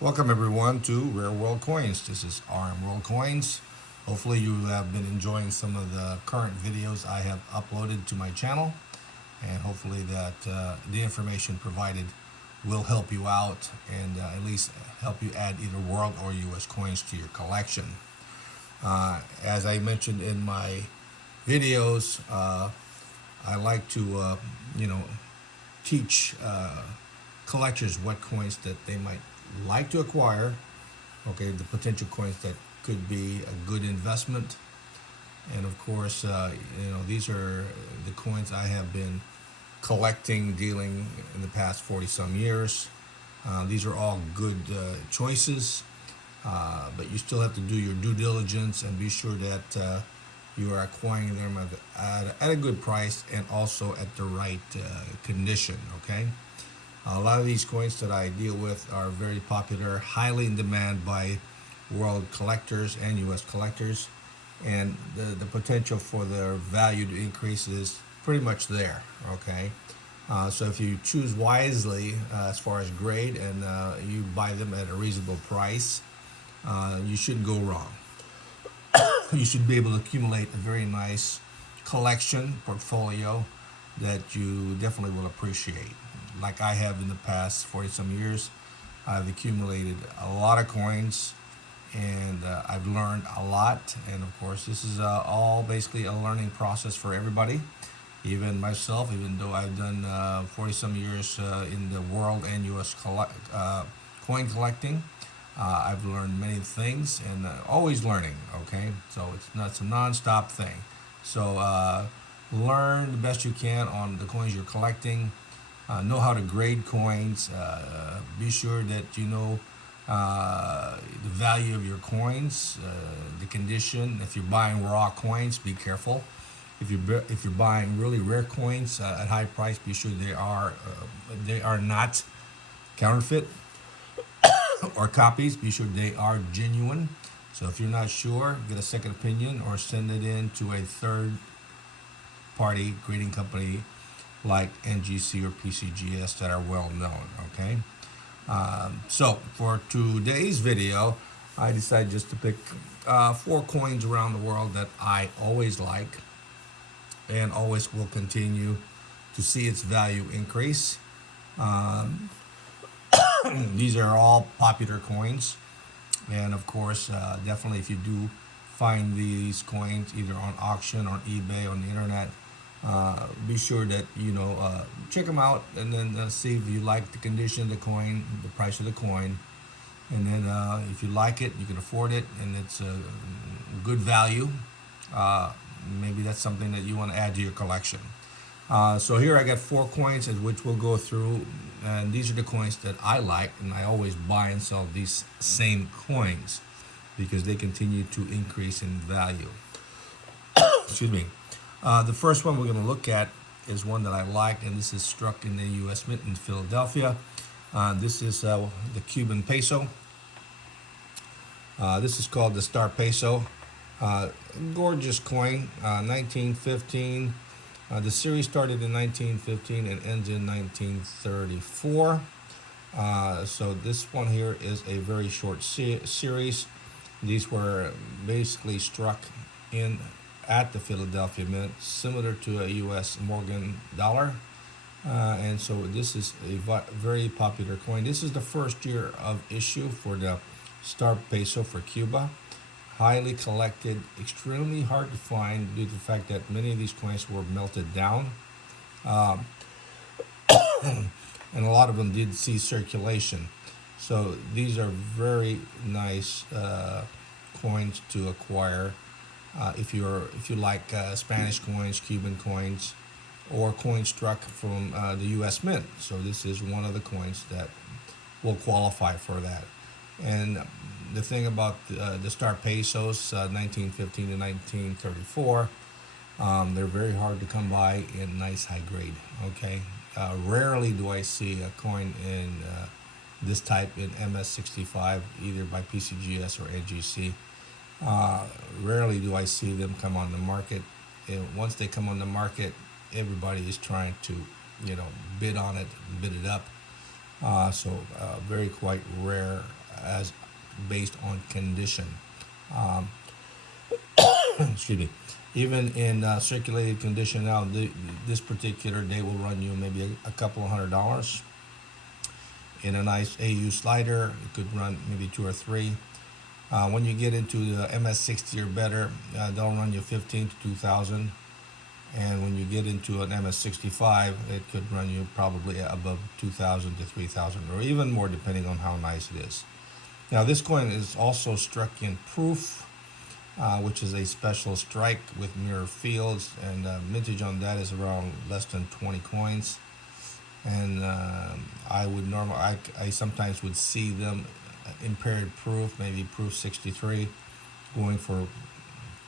Welcome everyone to Rare World Coins. This is RMworldcoins. Hopefully you have been enjoying some of the current videos I have uploaded to my channel, and hopefully that the information provided will help you out and at least help you add either world or US coins to your collection. As I mentioned in my videos, I like to teach collectors what coins that they might like to acquire. Okay, the potential coins that could be a good investment, and of course, these are the coins I have been collecting, dealing in the past 40 some years. These are all good choices, but you still have to do your due diligence and be sure that you are acquiring them at a good price and also at the right condition. Okay. A lot of these coins that I deal with are very popular, highly in demand by world collectors and US collectors, and the potential for their value to increase is pretty much there. Okay. So if you choose wisely as far as grade and you buy them at a reasonable price, you shouldn't go wrong. You should be able to accumulate a very nice collection portfolio that you definitely will appreciate. Like I have in the past 40 some years, I've accumulated a lot of coins, and I've learned a lot. And of course, this is all basically a learning process for everybody, even myself, even though I've done 40 some years in the world and US coin collecting. I've learned many things and always learning. Okay, so it's a non-stop thing. So learn the best you can on the coins you're collecting. Know how to grade coins. Be sure that you know the value of your coins, the condition. If you're buying raw coins, be careful. If you're buying really rare coins at high price, be sure they are not counterfeit or copies. Be sure they are genuine. So if you're not sure, get a second opinion or send it in to a third party grading company like NGC or PCGS that are well known. Okay. So for today's video, I decided just to pick four coins around the world that I always like and always will continue to see its value increase. Um, these are all popular coins, and of course, definitely if you do find these coins either on auction, on eBay, on the internet, be sure that check them out and then see if you like the condition of the coin, the price of the coin, and then if you like it, you can afford it, and it's a good value. Uh, Maybe that's something that you want to add to your collection. So here I got four coins, which we'll go through, and these are the coins that I like, and I always buy and sell these same coins because they continue to increase in value. Excuse me. The first one we're going to look at is one that I like, and this is struck in the U.S. Mint in Philadelphia. This is the Cuban peso. This is called the Star Peso. Gorgeous coin, 1915. The series started in 1915 and ends in 1934. So this one here is a very short series. These were basically struck in at the Philadelphia Mint, similar to a U.S. Morgan dollar. And so this is a very popular coin. This is the first year of issue for the Star Peso for Cuba. Highly collected, extremely hard to find due to the fact that many of these coins were melted down. Um, and a lot of them did see circulation. So these are very nice coins to acquire if you like Spanish coins, Cuban coins, or coins struck from the U.S. Mint. So this is one of the coins that will qualify for that. And the thing about the Star Pesos, 1915 to 1934, they're very hard to come by in nice high grade. Okay, rarely do I see a coin in this type in MS65, either by PCGS or NGC. Rarely do I see them come on the market. And once they come on the market, everybody is trying to, bid on it, bid it up. So very quite rare as based on condition. Um, excuse me. Even in circulated condition now, this particular day will run you maybe a couple of $100. In a nice AU slider, it could run maybe two or three. When you get into the MS60 or better, they'll run you 15 to 2,000. And when you get into an MS65, it could run you probably above 2,000 to 3,000, or even more depending on how nice it is. Now this coin is also struck in proof, which is a special strike with mirror fields, and mintage on that is around less than 20 coins. And I sometimes would see them impaired proof, maybe proof 63, going for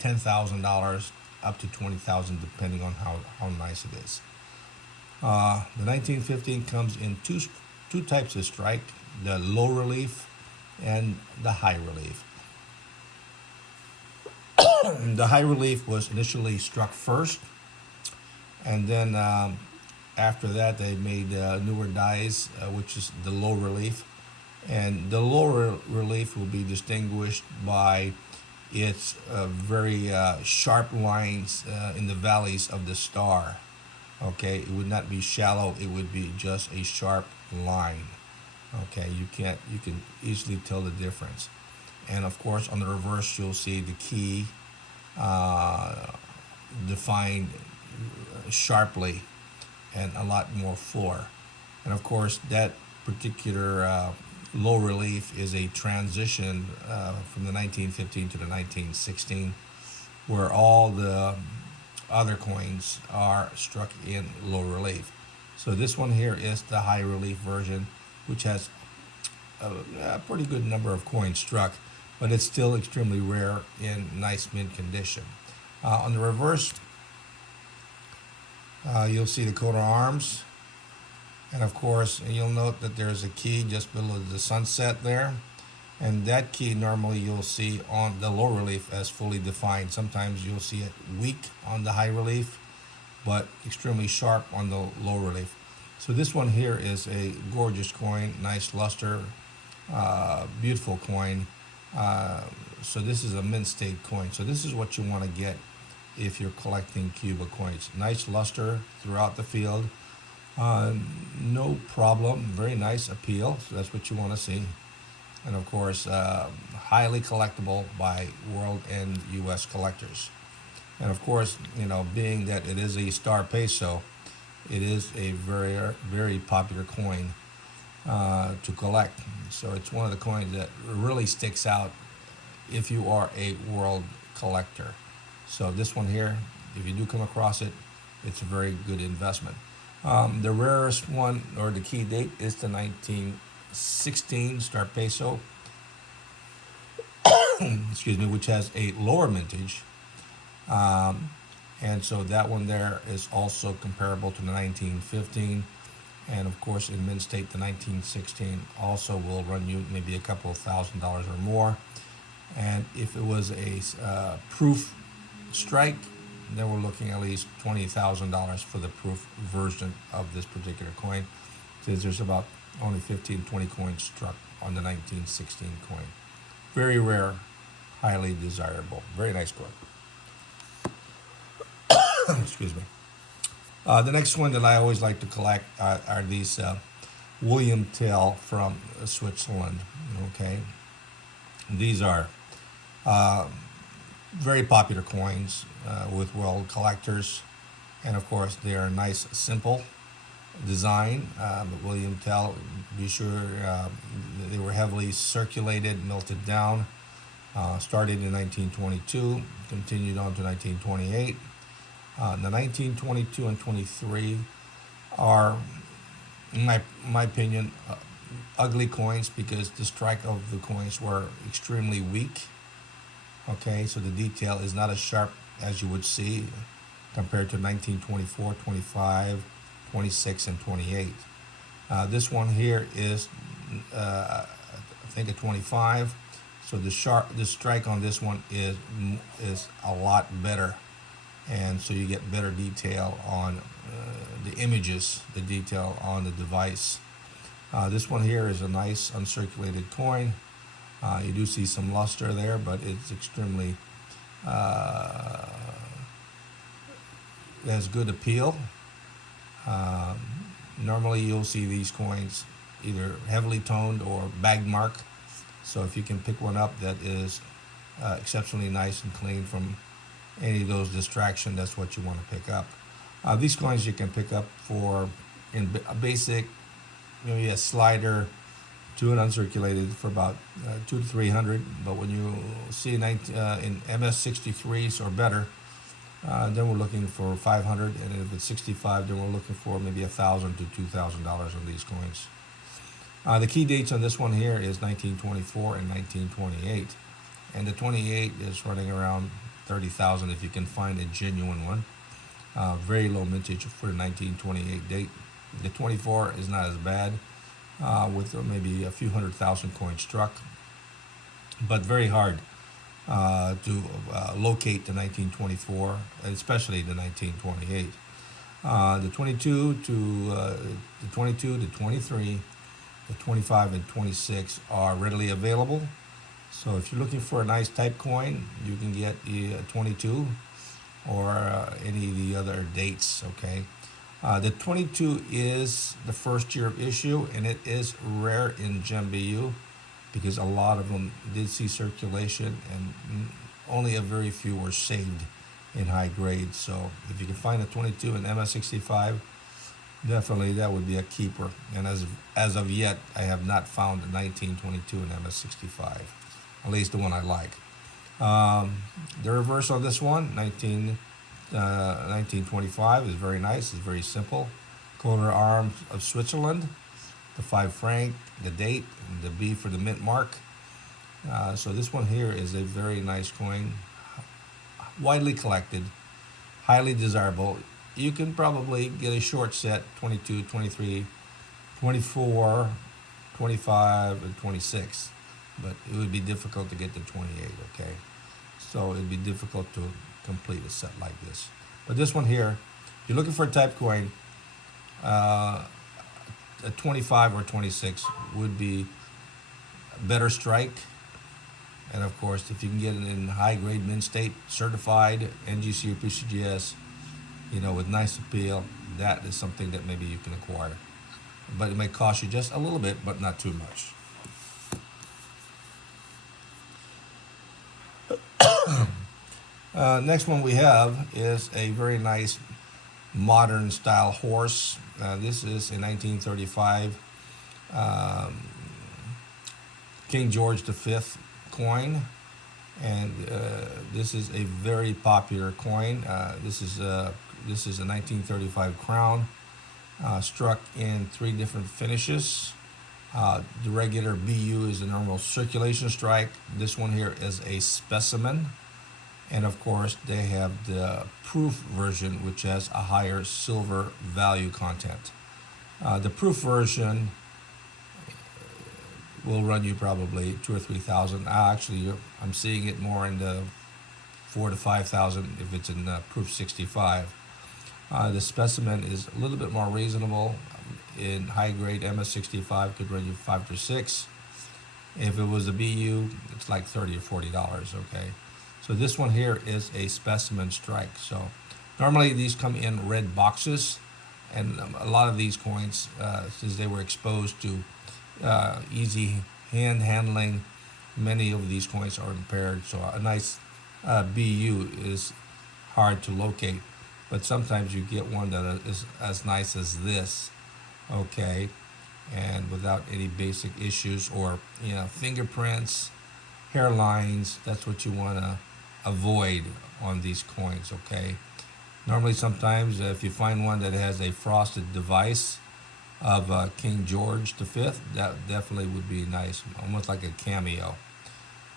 $10,000 up to 20,000, depending on how nice it is. The 1915 comes in two types of strike: the low relief and the high relief. The high relief was initially struck first, and then after that they made newer dies, which is the low relief. And the low relief will be distinguished by its very sharp lines in the valleys of the star. Okay, it would not be shallow, it would be just a sharp line. Okay, you can easily tell the difference. And of course on the reverse you'll see the key defined sharply and a lot more floor. And of course that particular low relief is a transition from the 1915 to the 1916, where all the other coins are struck in low relief. So this one here is the high relief version, which has a pretty good number of coins struck, but it's still extremely rare in nice mint condition. On the reverse, you'll see the coat of arms. And of course, you'll note that there's a key just below the sunset there. And that key normally you'll see on the low relief as fully defined. Sometimes you'll see it weak on the high relief, but extremely sharp on the low relief. So this one here is a gorgeous coin, nice luster, beautiful coin. So this is a mint state coin. So this is what you want to get if you're collecting Cuba coins. Nice luster throughout the field. No problem, very nice appeal, so that's what you want to see. And of course, highly collectible by world and US collectors. And of course, being that it is a star peso, it is a very, very popular coin to collect. So it's one of the coins that really sticks out if you are a world collector. So this one here, if you do come across it, it's a very good investment. The rarest one, or the key date, is the 1916 star peso, excuse me, which has a lower mintage. And so that one there is also comparable to the 1915. And of course, in mint state, the 1916 also will run you maybe a couple of $1,000 or more. And if it was a proof strike, then we're looking at least $20,000 for the proof version of this particular coin, since there's about only 15-20 coins struck on the 1916 coin. Very rare, highly desirable, very nice coin. Excuse me. The next one that I always like to collect are these William Tell from Switzerland. Okay, these are very popular coins with world collectors, and of course they are nice, simple design. But William Tell, be sure they were heavily circulated, melted down. Started in 1922, continued on to 1928. The 1922 and 23 are, in my opinion, ugly coins because the strike of the coins were extremely weak. Okay, so the detail is not as sharp as you would see compared to 1924, 25, 26, and 28. This one here is, I think, a 25. So the strike on this one is a lot better, and so you get better detail on the images, the detail on the device. This one here is a nice uncirculated coin. You do see some luster there, but it's extremely has good appeal. Um, Normally, you'll see these coins either heavily toned or bag mark. So if you can pick one up that is exceptionally nice and clean from any of those distractions, that's what you want to pick up. These coins you can pick up for in a basic, maybe a slider to an uncirculated for about 2 to 300. But when you see in MS63s or better, then we're looking for 500, and if it's 65, then we're looking for maybe $1,000 to $2,000 on these coins. The key dates on this one here is 1924 and 1928, and the 28 is running around 30,000 if you can find a genuine one. Very low mintage for the 1928 date. The 24 is not as bad, with maybe a few 100,000 coins struck, but very hard to locate the 1924, especially the 1928. The 22 to the 22 to 23, the 25 and 26 are readily available. So if you're looking for a nice type coin, you can get the 22 or any of the other dates. Okay. The 22 is the first year of issue, and it is rare in GemBU because a lot of them did see circulation, and only a very few were saved in high grade. So if you can find a 22 in MS65, definitely that would be a keeper. And as of yet, I have not found a 1922 in MS65, at least the one I like. The reverse on this one, 1925, is very nice. It's very simple. Coat of arms of Switzerland, the 5 franc, the date, and the B for the mint mark. So this one here is a very nice coin, widely collected, highly desirable. You can probably get a short set, 22, 23, 24, 25, and 26, but it would be difficult to get to 28, okay? So it would be difficult to complete a set like this. But this one here, if you're looking for a type coin, a 25 or 26 would be a better strike. And of course, if you can get it in high grade mint state, certified, NGC or PCGS, with nice appeal, that is something that maybe you can acquire. But it may cost you just a little bit, but not too much. Next one we have is a very nice modern style horse. This is a 1935 King George V coin, and this is a very popular coin. This is a 1935 crown, struck in 3 different finishes. The regular BU is the normal circulation strike. This one here is a specimen. And of course, they have the proof version, which has a higher silver value content. The proof version will run you probably 2,000 or 3,000. Actually, I'm seeing it more in the 4,000 to 5,000 if it's in proof 65. The specimen is a little bit more reasonable. In high grade MS65 could run you 5 to 6. If it was a BU, it's like $30 or $40. Okay. So this one here is a specimen strike. So normally these come in red boxes, and a lot of these coins, since they were exposed to easy hand handling, many of these coins are impaired. So a nice BU is hard to locate, but sometimes you get one that is as nice as this, okay, and without any basic issues or fingerprints, hairlines. That's what you want to avoid on these coins, okay? Normally, sometimes if you find one that has a frosted device of King George V, that definitely would be nice, almost like a cameo.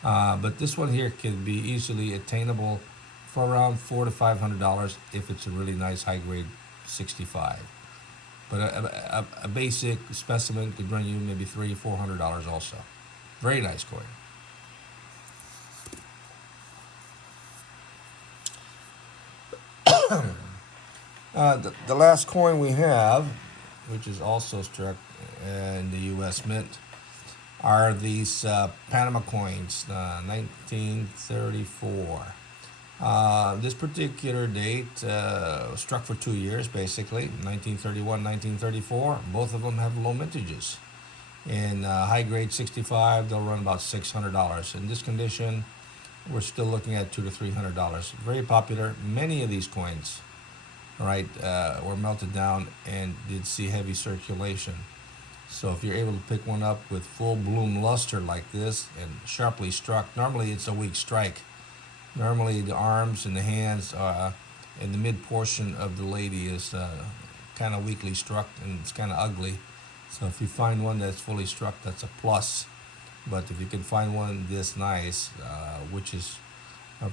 But this one here can be easily attainable for around $400 to $500 if it's a really nice high grade 65. But a basic specimen could run you maybe $300 to $400 also. Very nice coin. The last coin we have, which is also struck in the U.S. Mint, are these Panama coins, 1934. This particular date struck for 2 years, basically, 1931, 1934. Both of them have low mintages. In high grade 65, they'll run about $600. In this condition, we're still looking at $200 to $300. Very popular. Many of these coins, right, were melted down and did see heavy circulation. So if you're able to pick one up with full bloom luster like this and sharply struck, normally it's a weak strike. Normally the arms and the hands and the mid portion of the lady is kind of weakly struck and it's kind of ugly. So if you find one that's fully struck, that's a plus. But if you can find one this nice, which is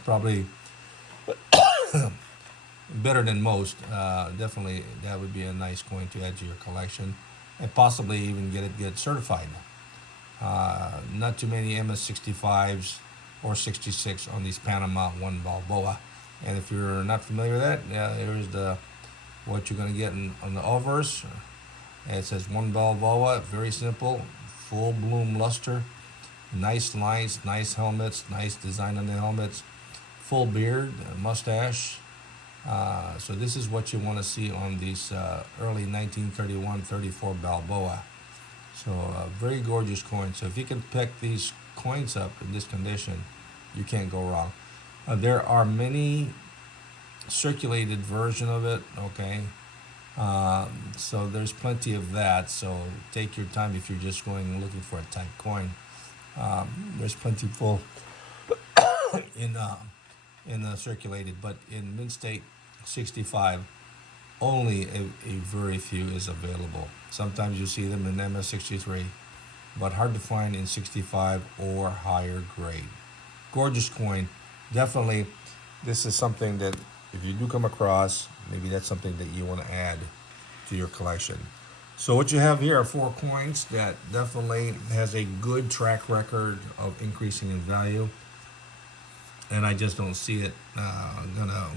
probably better than most, definitely that would be a nice coin to add to your collection, and possibly even get certified. Not too many MS65s or 66 on these Panama 1 Balboa. And if you're not familiar with that, here's what you're going to get on the obverse. It says 1 Balboa, very simple, full bloom luster, nice lines, nice helmets, nice design on the helmets, full beard, mustache. So this is what you want to see on these early 1931-34 Balboa. So very gorgeous coin. So if you can pick these coins up in this condition, you can't go wrong. There are many circulated version of it, okay? So there's plenty of that. So take your time if you're just going looking for a type coin. There's plenty full in circulated, but in mint state 65, only a very few is available. Sometimes you see them in MS63, but hard to find in 65 or higher grade. Gorgeous coin. Definitely, this is something that if you do come across, maybe that's something that you want to add to your collection. So what you have here are 4 coins that definitely has a good track record of increasing in value. And I just don't see it gonna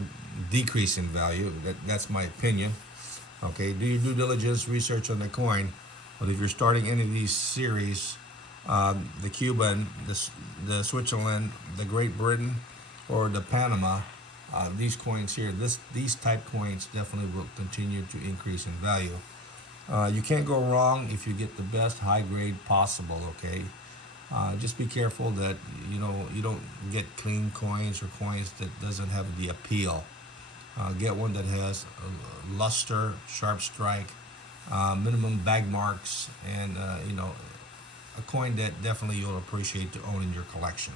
decrease in value. That's my opinion. Okay, do your due diligence, research on the coin. But if you're starting any of these series, the Cuban, the Switzerland, the Great Britain, or the Panama, these coins here, these type coins definitely will continue to increase in value. You can't go wrong if you get the best high grade possible. Okay. Just be careful that you don't get clean coins or coins that doesn't have the appeal. Get one that has a luster, sharp strike, minimum bag marks, and a coin that definitely you'll appreciate to own in your collection.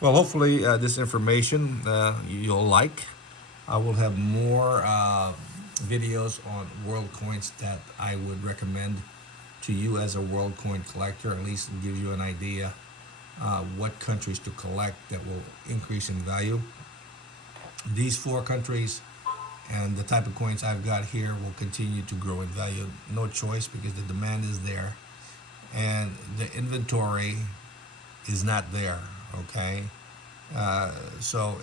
Well, hopefully this information you'll like. I will have more videos on world coins that I would recommend to you as a world coin collector, at least give you an idea what countries to collect that will increase in value. These 4 countries and the type of coins I've got here will continue to grow in value. No choice, because the demand is there and the inventory is not there. Okay, so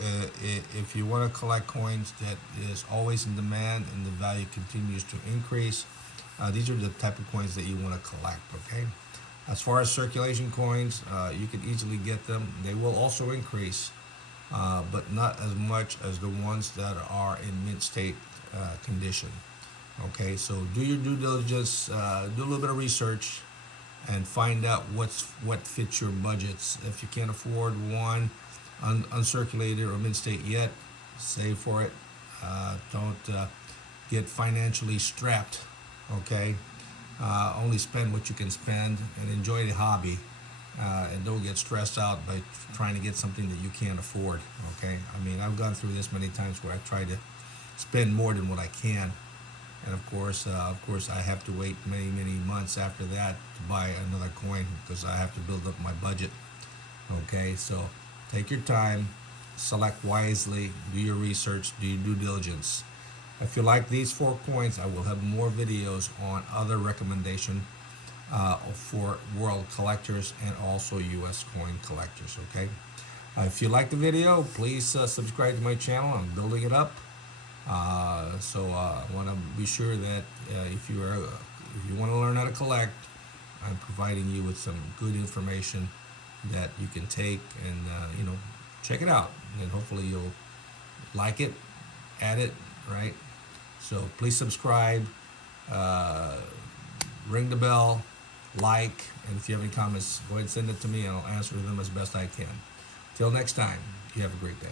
if you want to collect coins that is always in demand and the value continues to increase, these are the type of coins that you want to collect. Okay, as far as circulation coins, you can easily get them. They will also increase, but not as much as the ones that are in mint state condition. Okay, so do your due diligence, do a little bit of research, and find out what fits your budgets. If you can't afford one uncirculated or mint state yet, save for it. Don't get financially strapped. Okay, only spend what you can spend and enjoy the hobby, and don't get stressed out by trying to get something that you can't afford. Okay, I mean, I've gone through this many times where I try to spend more than what I can, and of course I have to wait many months after that to buy another coin because I have to build up my budget. Okay, so take your time, select wisely, do your research, do your due diligence. If you like these 4 coins, I will have more videos on other recommendation for world collectors and also U.S. coin collectors. Okay, if you like the video, please subscribe to my channel. I'm building it up, so I want to be sure that if you want to learn how to collect, I'm providing you with some good information that you can take and check it out, and hopefully you'll like it, add it, right? So please subscribe, ring the bell, like, and if you have any comments, go ahead and send it to me and I'll answer them as best I can. Till next time, you have a great day.